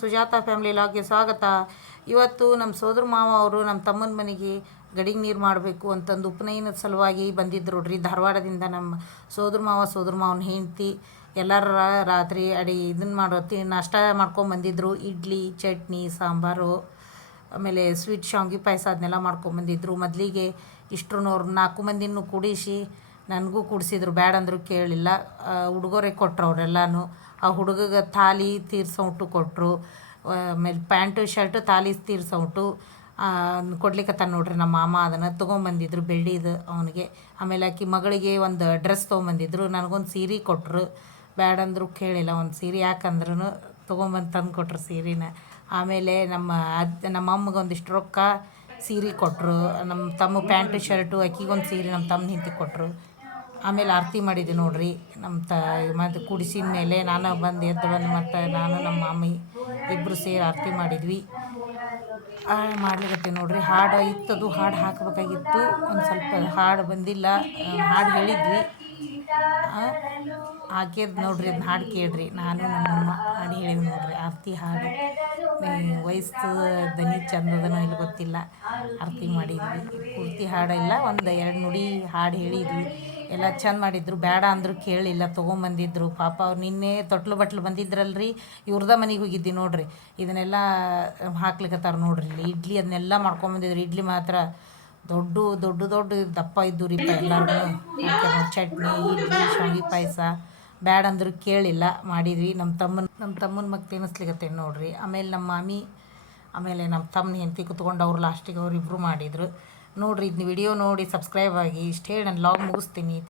Sujata family ಲಾಗ್ಗೆ ಸ್ವಾಗತ. ಇವತ್ತು ನಮ್ಮ ಸೋದರ ಮಾವ ಅವರು ನಮ್ಮ ತಮ್ಮನ ಮನೆಗೆ ಗಡಿಗೆ ನೀರು ಮಾಡಬೇಕು ಅಂತಂದು ಉಪನಯನದ ಸಲುವಾಗಿ ಬಂದಿದ್ರು ನೋಡ್ರಿ. ಧಾರವಾಡದಿಂದ ನಮ್ಮ ಸೋದರ ಮಾವನ ಹೆಂಡತಿ ಎಲ್ಲರ ರಾತ್ರಿ ಇದನ್ನು ನಾಷ್ಟ ಮಾಡ್ಕೊಂಬಂದಿದ್ರು. ಇಡ್ಲಿ, ಚಟ್ನಿ, ಸಾಂಬಾರು, ಆಮೇಲೆ ಸ್ವೀಟ್ ಶಾವ್ಗೆ ಪಾಯಸ ಅದನ್ನೆಲ್ಲ ಮಾಡ್ಕೊಂಬಂದಿದ್ರು. ಮೊದಲಿಗೆ ಇಷ್ಟರನ್ನವ್ರು 4 ಮಂದಿನೂ ಕೂಡಿಸಿ ನನಗೂ ಕೂಡಿಸಿದ್ರು. ಬ್ಯಾಡ ಅಂದರೂ ಕೇಳಲಿಲ್ಲ. ಉಡುಗೊರೆ ಕೊಟ್ಟರು ಅವರೆಲ್ಲನೂ. ಆ ಹುಡುಗಗೆ ತಾಲಿ ತೀರ್ಸೋಟು ಕೊಟ್ಟರು. ಆಮೇಲೆ ಪ್ಯಾಂಟು ಶರ್ಟು ತಾಲಿ ತೀರ್ಸೋಟು ಕೊಡ್ಲಿಕ್ಕತ್ತಾನ ನೋಡ್ರಿ. ನಮ್ಮ ಮಾಮ ಅದನ್ನು ತೊಗೊಂಬಂದಿದ್ರು ಬೆಳ್ಳಿದು ಅವನಿಗೆ. ಆಮೇಲೆ ಆಕಿ ಮಗಳಿಗೆ ಒಂದು ಡ್ರೆಸ್ ತೊಗೊಂಬಂದಿದ್ರು. ನನಗೊಂದು ಸೀರೆ ಕೊಟ್ಟರು. ಬ್ಯಾಡಂದ್ರು ಕೇಳಿಲ್ಲ. ಒಂದು ಸೀರೆ ಯಾಕಂದ್ರೂ ತೊಗೊಂಬಂದು ತಂದು ಕೊಟ್ಟರು ಸೀರೆನ. ಆಮೇಲೆ ನಮ್ಮ ಅಮ್ಮಗೆ ಒಂದಿಷ್ಟು ರೊಕ್ಕ ಸೀರೆ ಕೊಟ್ಟರು. ನಮ್ಮ ತಮ್ಮ ಪ್ಯಾಂಟು ಶರ್ಟು, ಅಕ್ಕಿಗೊಂದು ಸೀರೆ ನಮ್ಮ ತಮ್ಮನ ಹಿಂತಿ ಕೊಟ್ಟರು. ಆಮೇಲೆ ಆರತಿ ಮಾಡಿದ್ವಿ ನೋಡ್ರಿ. ಮತ್ತು ಕುಡಿಸಿದ ಮೇಲೆ ನಾನು ಎದ್ದು ಬಂದು ಮತ್ತು ನಾನು ನಮ್ಮ ಮಾಮಿ ಇಬ್ಬರು ಸೇರಿ ಆರತಿ ಮಾಡಿದ್ವಿ. ಮಾಡ್ಲಿಕತ್ತೀವಿ ನೋಡ್ರಿ. ಹಾಡು ಇತ್ತದು, ಹಾಡು ಹಾಕಬೇಕಾಗಿತ್ತು. ಒಂದು ಸ್ವಲ್ಪ ಹಾಡು ಬಂದಿಲ್ಲ, ಹಾಡು ಹೇಳಿದ್ವಿ. ಹಾಕಿದ್ದು ನೋಡ್ರಿ. ಅದನ್ನ ಹಾಡು ಕೇಳ್ರಿ. ನಾನು ನಮ್ಮಮ್ಮ ಹಾಡು ಹೇಳಿದ್ವಿ ನೋಡ್ರಿ. ಆರತಿ ಹಾಡು ವಯಸ್ಸು ದನಿ ಚಂದದನೋ ಇಲ್ಲಿ ಗೊತ್ತಿಲ್ಲ. ಆರತಿ ಮಾಡಿದ್ವಿ. ಪೂರ್ತಿ ಹಾಡಿಲ್ಲ, ಒಂದು 2 ನುಡಿ ಹಾಡು ಹೇಳಿದ್ವಿ. ಎಲ್ಲ ಚಂದ ಮಾಡಿದ್ರು. ಬೇಡ ಅಂದರೂ ಕೇಳಲಿಲ್ಲ, ತೊಗೊಂಬಂದಿದ್ರು. ಪಾಪ ಅವ್ರು ನಿನ್ನೆ ತೊಟ್ಲು ಬಟ್ಲು ಬಂದಿದ್ರಲ್ರಿ, ಇವ್ರದ ಮನೆಗೆ ಹೋಗಿದ್ದಿ ನೋಡ್ರಿ. ಇದನ್ನೆಲ್ಲ ಹಾಕ್ಲಿಕ್ಕತ್ತಾರ ನೋಡ್ರಿ. ಇಲ್ಲಿ ಇಡ್ಲಿ ಅದನ್ನೆಲ್ಲ ಮಾಡ್ಕೊಂಬಂದಿದ್ರು. ಇಡ್ಲಿ ಮಾತ್ರ ದೊಡ್ಡ ದಪ್ಪ ಇದ್ದು ರೀಪ. ಎಲ್ಲರೂ ಚಟ್ನಿ, ಇಡ್ಲಿ, ಶಾವಿಗೆ ಪಾಯಸ ಬ್ಯಾಡ ಅಂದರೂ ಕೇಳಿಲ್ಲ, ಮಾಡಿದ್ವಿ. ನಮ್ಮ ತಮ್ಮನ ಮಗ ತಿನ್ನಿಸ್ಲಿಕ್ಕತ್ತೇನೆ ನೋಡ್ರಿ. ಆಮೇಲೆ ನಮ್ಮ ಮಾಮಿ, ಆಮೇಲೆ ನಮ್ಮ ತಮ್ಮನ ಹೆಂಡತಿ ಕುತ್ಕೊಂಡು ಅವ್ರು ಲಾಸ್ಟಿಗೆ ಅವರಿಬ್ಬರು ಮಾಡಿದರು ನೋಡ್ರಿ. ಇದನ್ನ ವಿಡಿಯೋ ನೋಡಿ ಸಬ್ಸ್ಕ್ರೈಬ್ ಆಗಿ. ಇಷ್ಟು ಹೇಳಿ ನಾನು ಲಾಗ್ ಮುಗಿಸ್ತೀನಿ.